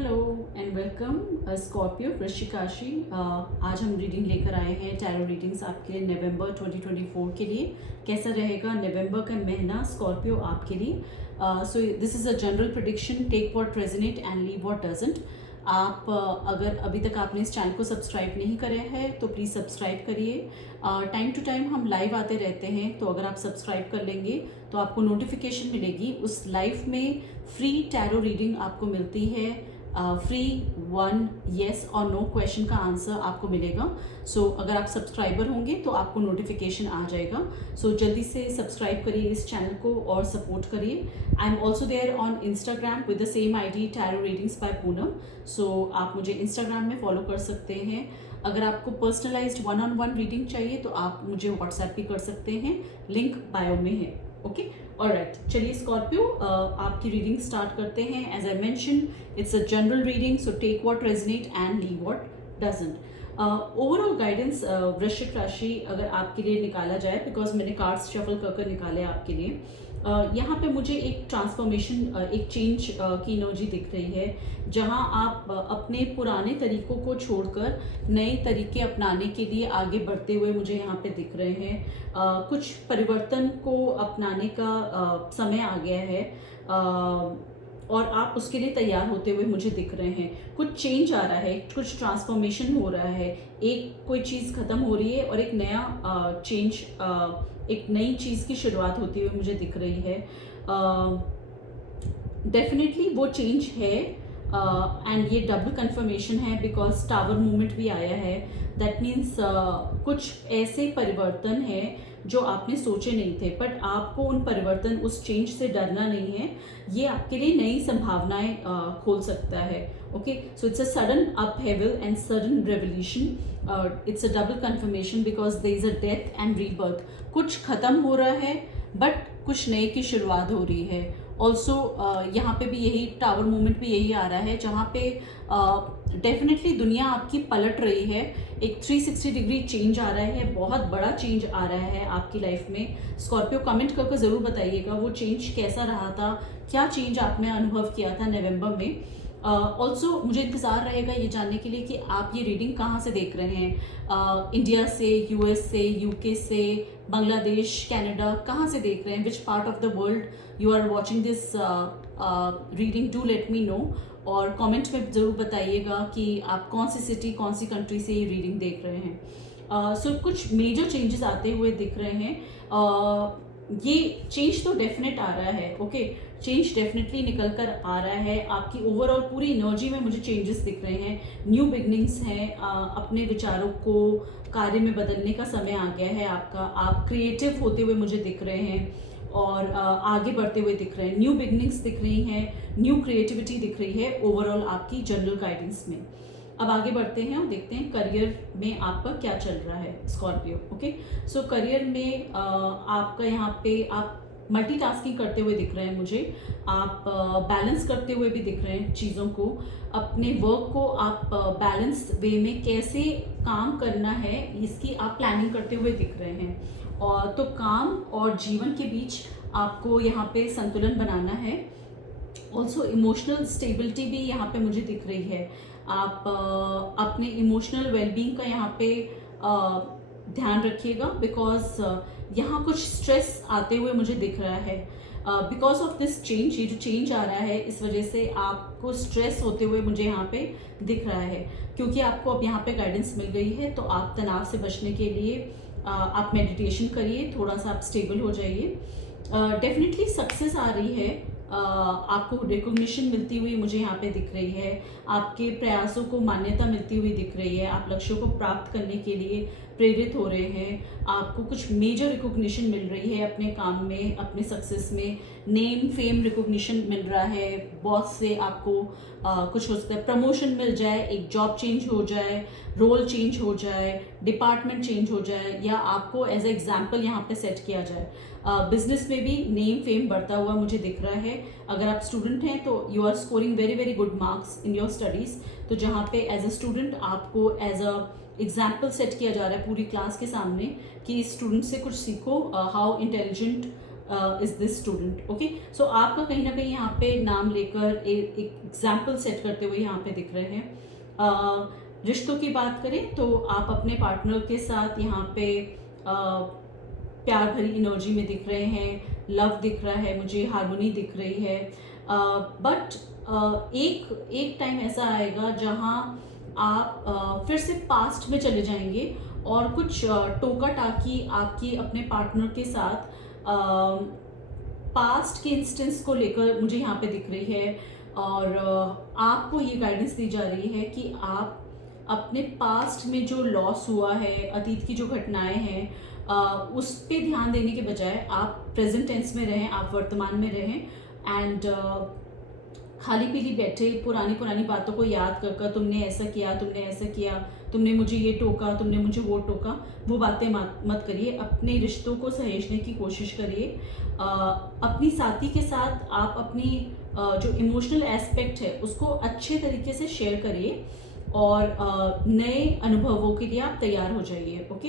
Hello and welcome Scorpio वृश्चिक राशि। आज हम रीडिंग लेकर आए हैं टैरो रीडिंग्स आपके लिए नवंबर 2024 के लिए। कैसा रहेगा नवंबर का महीना स्कॉर्पियो आपके लिए। So this is a general prediction, take what resonate and leave what doesn't. आप अगर अभी तक आपने इस चैनल को सब्सक्राइब नहीं करे हैं तो प्लीज़ सब्सक्राइब करिए। टाइम टू टाइम हम लाइव आते रहते हैं, तो अगर आप सब्सक्राइब कर लेंगे तो आपको नोटिफिकेशन मिलेगी। उस लाइव में फ्री टैरो रीडिंग आपको मिलती है। फ्री 1 येस और नो क्वेश्चन का आंसर आपको मिलेगा। सो अगर आप सब्सक्राइबर होंगे तो आपको नोटिफिकेशन आ जाएगा। सो जल्दी से सब्सक्राइब करिए इस चैनल को और सपोर्ट करिए। I am also there on Instagram with the same ID tarot readings by Poonam. So आप मुझे इंस्टाग्राम में फॉलो कर सकते हैं। अगर आपको पर्सनलाइज्ड 1-on-1 रीडिंग चाहिए तो आप मुझे व्हाट्सएप भी कर सकते हैं, लिंक बायो में है। ओके, ऑलराइट, चलिए स्कॉर्पियो आपकी रीडिंग स्टार्ट करते हैं। As I mention, it's a general reading, so take what resonate and leave what doesn't. Overall guidance वृश्चिक राशि अगर आपके लिए निकाला जाए, बिकॉज मैंने कार्ड्स शफल कर निकाले आपके लिए, यहाँ पे मुझे एक ट्रांसफॉर्मेशन, एक चेंज की एनर्जी दिख रही है, जहाँ आप अपने पुराने तरीकों को छोड़कर नए तरीके अपनाने के लिए आगे बढ़ते हुए मुझे यहाँ पे दिख रहे हैं। कुछ परिवर्तन को अपनाने का समय आ गया है, और आप उसके लिए तैयार होते हुए मुझे दिख रहे हैं। कुछ चेंज आ रहा है, कुछ ट्रांसफॉर्मेशन हो रहा है, एक कोई चीज़ खत्म हो रही है और एक नया चेंज, एक नई चीज़ की शुरुआत होती हुई मुझे दिख रही है। डेफिनेटली वो चेंज है, एंड ये डबल कंफर्मेशन है बिकॉज टावर मूवमेंट भी आया है। दैट मीन्स कुछ ऐसे परिवर्तन है जो आपने सोचे नहीं थे, बट आपको उन परिवर्तन, उस चेंज से डरना नहीं है। ये आपके लिए नई संभावनाएं खोल सकता है। Okay, so it's a sudden upheaval and sudden revolution. It's a double confirmation because there is a death and rebirth. कुछ खत्म हो रहा है बट कुछ नए की शुरुआत हो रही है। ऑल्सो यहाँ पे भी यही टावर मूवमेंट भी यही आ रहा है, जहाँ पे डेफिनेटली दुनिया आपकी पलट रही है। एक 360 डिग्री चेंज आ रहा है, बहुत बड़ा चेंज आ रहा है आपकी लाइफ में। स्कॉर्पियो कमेंट करके ज़रूर बताइएगा वो चेंज कैसा रहा था, क्या चेंज आपने अनुभव किया था नवंबर में। ऑल्सो मुझे इंतज़ार रहेगा ये जानने के लिए कि आप ये रीडिंग कहाँ से देख रहे हैं। इंडिया से, US से, UK से, बांग्लादेश, कनाडा, कहाँ से देख रहे हैं, which part of the world you are watching this reading. Do let me know, और कमेंट में ज़रूर बताइएगा कि आप कौन सी सिटी, कौन सी कंट्री से ये रीडिंग देख रहे हैं। सो कुछ मेजर चेंजेस आते हुए दिख रहे हैं। ये चेंज तो डेफिनेट आ रहा है। ओके, चेंज डेफिनेटली निकल कर आ रहा है। आपकी ओवरऑल पूरी एनर्जी में मुझे चेंजेस दिख रहे हैं, न्यू बिगनिंग्स हैं। अपने विचारों को कार्य में बदलने का समय आ गया है आपका। आप क्रिएटिव होते हुए मुझे दिख रहे हैं और आगे बढ़ते हुए दिख रहे हैं। न्यू बिगनिंग्स दिख रही हैं, न्यू क्रिएटिविटी दिख रही है ओवरऑल आपकी जनरल गाइडेंस में। अब आगे बढ़ते हैं और देखते हैं करियर में आपका क्या चल रहा है स्कॉर्पियो। ओके, सो करियर में आपका यहाँ पे आप मल्टीटास्किंग करते हुए दिख रहे हैं मुझे। आप बैलेंस करते हुए भी दिख रहे हैं चीज़ों को। अपने वर्क को आप बैलेंस वे में कैसे काम करना है, इसकी आप प्लानिंग करते हुए दिख रहे हैं। और तो काम और जीवन के बीच आपको यहाँ पे संतुलन बनाना है। ऑल्सो इमोशनल स्टेबिलिटी भी यहाँ पे मुझे दिख रही है। आप अपने इमोशनल वेलबींग का यहाँ पे ध्यान रखिएगा, बिकॉज यहाँ कुछ स्ट्रेस आते हुए मुझे दिख रहा है। बिकॉज ऑफ दिस चेंज, ये जो चेंज आ रहा है, इस वजह से आपको स्ट्रेस होते हुए मुझे यहाँ पे दिख रहा है। क्योंकि आपको अब यहाँ पे गाइडेंस मिल गई है, तो आप तनाव से बचने के लिए आप मेडिटेशन करिए, थोड़ा सा आप स्टेबल हो जाइए। डेफिनेटली सक्सेस आ रही है, आपको रिकॉग्निशन मिलती हुई मुझे यहाँ पे दिख रही है। आपके प्रयासों को मान्यता मिलती हुई दिख रही है। आप लक्ष्यों को प्राप्त करने के लिए प्रेरित हो रहे हैं। आपको कुछ मेजर रिकॉग्निशन मिल रही है अपने काम में, अपने सक्सेस में। नेम फेम रिकॉग्निशन मिल रहा है बॉस से। आपको कुछ हो सकता है प्रमोशन मिल जाए, एक जॉब चेंज हो जाए, रोल चेंज हो जाए, डिपार्टमेंट चेंज हो जाए, या आपको एज ए एग्जाम्पल यहाँ पे सेट किया जाए। बिजनेस में भी नेम फेम बढ़ता हुआ मुझे दिख रहा है। अगर आप स्टूडेंट हैं तो you are scoring very very good marks in your studies. तो जहाँ पे एज अ स्टूडेंट आपको एज अ एग्जाम्पल सेट किया जा रहा है पूरी क्लास के सामने कि इस स्टूडेंट से कुछ सीखो, how intelligent is this student. Okay, so आपका कहीं ना कहीं यहाँ पे नाम लेकर एक एग्जाम्पल सेट करते हुए यहाँ पे दिख रहे हैं। रिश्तों की बात करें तो आप अपने पार्टनर के साथ यहाँ पे प्यार भरी एनर्जी में दिख रहे हैं, लव दिख रहा है मुझे, हार्मोनी दिख रही है। बट एक टाइम ऐसा आएगा जहाँ आप फिर से पास्ट में चले जाएंगे और कुछ टोका टाकी आपकी अपने पार्टनर के साथ पास्ट के इंस्टेंस को लेकर मुझे यहाँ पे दिख रही है। और आपको ये गाइडेंस दी जा रही है कि आप अपने पास्ट में जो लॉस हुआ है, अतीत की जो घटनाएं हैं, उस पे ध्यान देने के बजाय आप प्रेजेंट टेंस में रहें, आप वर्तमान में रहें एंड खाली पीली बैठे पुरानी पुरानी बातों को याद कर तुमने ऐसा किया, तुमने ऐसा किया, तुमने मुझे ये टोका, तुमने मुझे वो टोका, वो बातें मत करिए। अपने रिश्तों को सहेजने की कोशिश करिए। अपनी साथी के साथ आप अपनी जो इमोशनल एस्पेक्ट है उसको अच्छे तरीके से शेयर करिए और नए अनुभवों के लिए आप तैयार हो जाइए। ओके,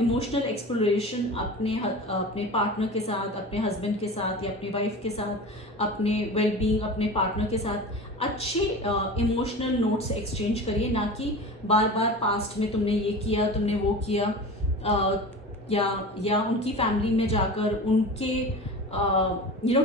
इमोशनल एक्सप्लोरेशन अपने पार्टनर के साथ, अपने हस्बैंड के साथ या अपनी वाइफ के साथ, अपने वेलबींग, अपने पार्टनर के साथ अच्छे इमोशनल नोट्स एक्सचेंज करिए, ना कि बार बार पास्ट में तुमने ये किया, तुमने वो किया, या उनकी फैमिली में जाकर उनके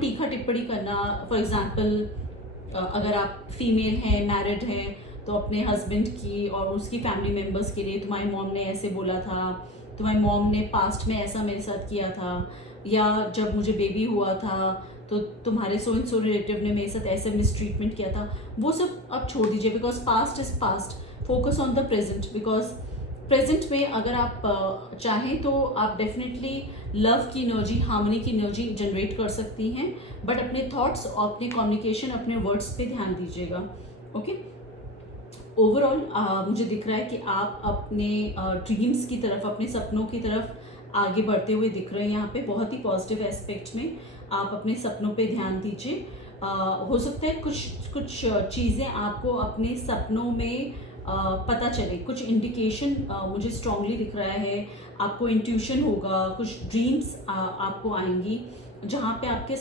टीका टिप्पणी करना। फॉर एग्जांपल अगर आप फीमेल हैं, मैरिड हैं, तो अपने हस्बैंड की और उसकी फैमिली मेम्बर्स के लिए तुम्हारी मॉम ने ऐसे बोला था, तुम्हारी मॉम ने पास्ट में ऐसा मेरे साथ किया था, या जब मुझे बेबी हुआ था तो तुम्हारे सो एंड सो रिलेटिव ने मेरे साथ ऐसे मिसट्रीटमेंट किया था। वो सब अब छोड़ दीजिए, because past is past. Focus on the present, because present में अगर आप चाहें तो आप डेफिनेटली लव की एनर्जी, हार्मनी की एनर्जी जनरेट कर सकती हैं, बट अपने थॉट्स और अपने कम्युनिकेशन, अपने वर्ड्स पे ध्यान दीजिएगा। ओके, ओवरऑल मुझे दिख रहा है कि आप अपने ड्रीम्स की तरफ, अपने सपनों की तरफ आगे बढ़ते हुए दिख रहे हैं। यहाँ पे बहुत ही पॉजिटिव एस्पेक्ट में आप अपने सपनों पे ध्यान दीजिए। हो सकता है कुछ चीज़ें आपको अपने सपनों में पता चले, कुछ इंडिकेशन मुझे स्ट्रांगली दिख रहा है। आपको इंट्यूशन होगा, कुछ ड्रीम्स आपको आएंगी जहाँ पे आपके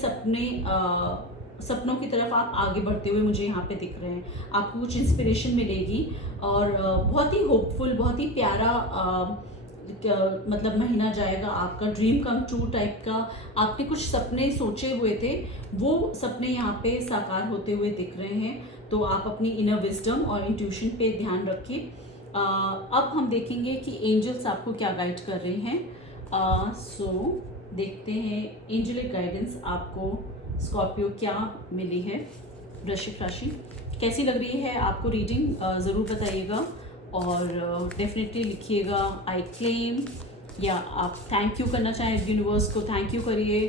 सपनों की तरफ आप आगे बढ़ते हुए मुझे यहाँ पे दिख रहे हैं। आपको कुछ इंस्पिरेशन मिलेगी और बहुत ही होपफुल, बहुत ही प्यारा मतलब महीना जाएगा आपका, ड्रीम कम ट्रू टाइप का। आपने कुछ सपने सोचे हुए थे, वो सपने यहाँ पे साकार होते हुए दिख रहे हैं। तो आप अपनी इनर विजडम और इंट्यूशन पे ध्यान रखिए। अब हम देखेंगे कि एंजल्स आपको क्या गाइड कर रहे हैं। सो देखते हैं एंजलिक गाइडेंस आपको स्कॉर्पियो क्या मिली है। वृश्चिक राशि कैसी लग रही है आपको रीडिंग, ज़रूर बताइएगा और डेफिनेटली लिखिएगा आई क्लेम, या आप थैंक यू करना चाहें यूनिवर्स को, थैंक यू करिए,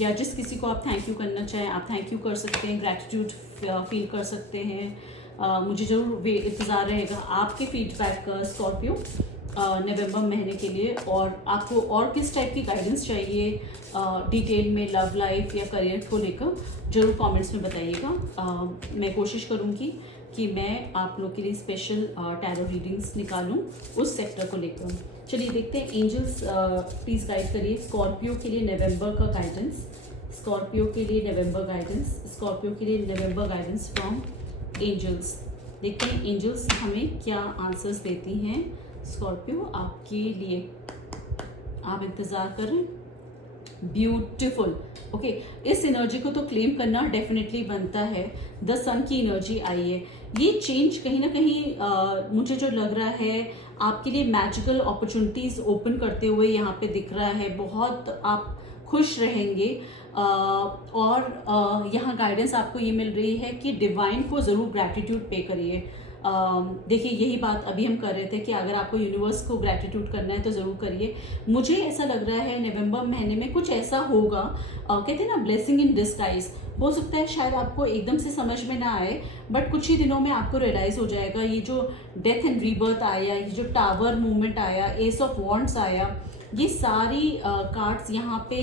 या जिस किसी को आप थैंक यू करना चाहें आप थैंक यू कर सकते हैं, ग्रैटिट्यूड फील कर सकते हैं। मुझे ज़रूर इंतज़ार रहेगा आपके फीडबैक का स्कॉर्पियो नवंबर महीने के लिए। और आपको और किस टाइप की गाइडेंस चाहिए डिटेल में लव लाइफ या करियर को लेकर, ज़रूर कमेंट्स में बताइएगा। मैं कोशिश करूँगी कि मैं आप लोग के लिए स्पेशल टैरो रीडिंग्स निकालूं उस सेक्टर को लेकर। चलिए देखते हैं एंजल्स प्लीज़ गाइड करिए स्कॉर्पियो के लिए नवंबर का गाइडेंस, स्कॉर्पियो के लिए नवंबर गाइडेंस, स्कॉर्पियो के लिए नवंबर गाइडेंस फ्रॉम एंजल्स। देखते हैं एंजल्स हमें क्या आंसर्स देती हैं स्कॉर्पियो आपके लिए। आप इंतज़ार करें। ब्यूटिफुल। ओके, इस एनर्जी को तो क्लेम करना डेफिनेटली बनता है। द सन की एनर्जी आई है। ये चेंज कहीं ना कहीं मुझे जो लग रहा है आपके लिए मैजिकल अपॉर्चुनिटीज ओपन करते हुए यहाँ पे दिख रहा है। बहुत आप खुश रहेंगे और यहाँ गाइडेंस आपको ये मिल रही है कि डिवाइन को ज़रूर ग्रैटिट्यूड पे करिए। देखिए यही बात अभी हम कर रहे थे कि अगर आपको यूनिवर्स को ग्रैटिट्यूड करना है तो ज़रूर करिए। मुझे ऐसा लग रहा है नवंबर महीने में कुछ ऐसा होगा, कहते हैं ना ब्लेसिंग इन डिस्गाइज। हो सकता है शायद आपको एकदम से समझ में ना आए, बट कुछ ही दिनों में आपको रियलाइज़ हो जाएगा। ये जो डेथ एंड रीबर्थ आया, ये जो टावर मूवमेंट आया, एस ऑफ वॉन्ड्स आया, ये सारी कार्ड्स यहाँ पे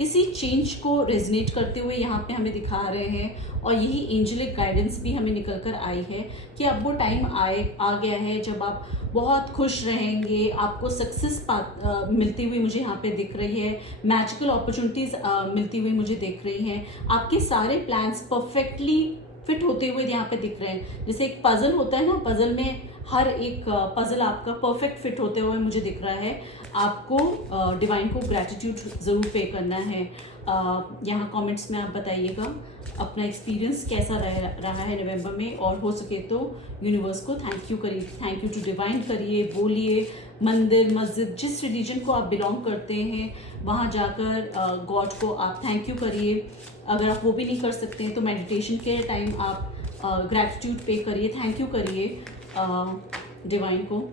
इसी चेंज को रेजनेट करते हुए यहाँ पे हमें दिखा रहे हैं, और यही एंजेलिक गाइडेंस भी हमें निकल कर आई है कि अब वो टाइम आ गया है जब आप बहुत खुश रहेंगे, आपको सक्सेस मिलती हुई मुझे यहाँ पे दिख रही है, मैजिकल अपॉर्चुनिटीज़ मिलती हुई मुझे दिख रही हैं, आपके सारे प्लान्स परफेक्टली फिट होते हुए यहाँ पे दिख रहे हैं। जैसे एक पजल होता है ना, पजल में हर एक पजल आपका परफेक्ट फिट होते हुए मुझे दिख रहा है। आपको डिवाइन को ग्रैटिट्यूड ज़रूर पे करना है। यहाँ कमेंट्स में आप बताइएगा अपना एक्सपीरियंस कैसा रहा है नवंबर में, और हो सके तो यूनिवर्स को थैंक यू करिए, थैंक यू टू डिवाइन करिए, बोलिए। मंदिर मस्जिद जिस रिलीजन को आप बिलोंग करते हैं वहाँ जाकर गॉड को आप थैंक यू करिए। अगर आप वो भी नहीं कर सकते हैं तो मेडिटेशन के टाइम आप ग्रैटिट्यूड पे करिए, थैंक यू करिए डिवाइन को।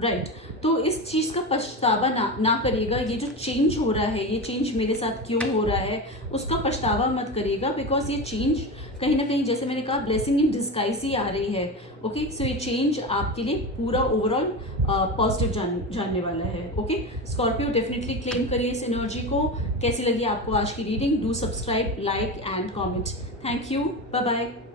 राइट, तो इस चीज़ का पछतावा ना करिएगा। ये जो चेंज हो रहा है, ये चेंज मेरे साथ क्यों हो रहा है, उसका पछतावा मत करिएगा, बिकॉज ये चेंज कहीं ना कहीं, जैसे मैंने कहा, ब्लेसिंग इन डिस्गाइज ही आ रही है। ओके, सो ये चेंज आपके लिए पूरा ओवरऑल पॉजिटिव जानने वाला है। ओके, स्कॉर्पियो डेफिनेटली क्लेम करिए इस एनर्जी को। कैसी लगी आपको आज की reading? Do subscribe, like and comment. Thank you, bye bye.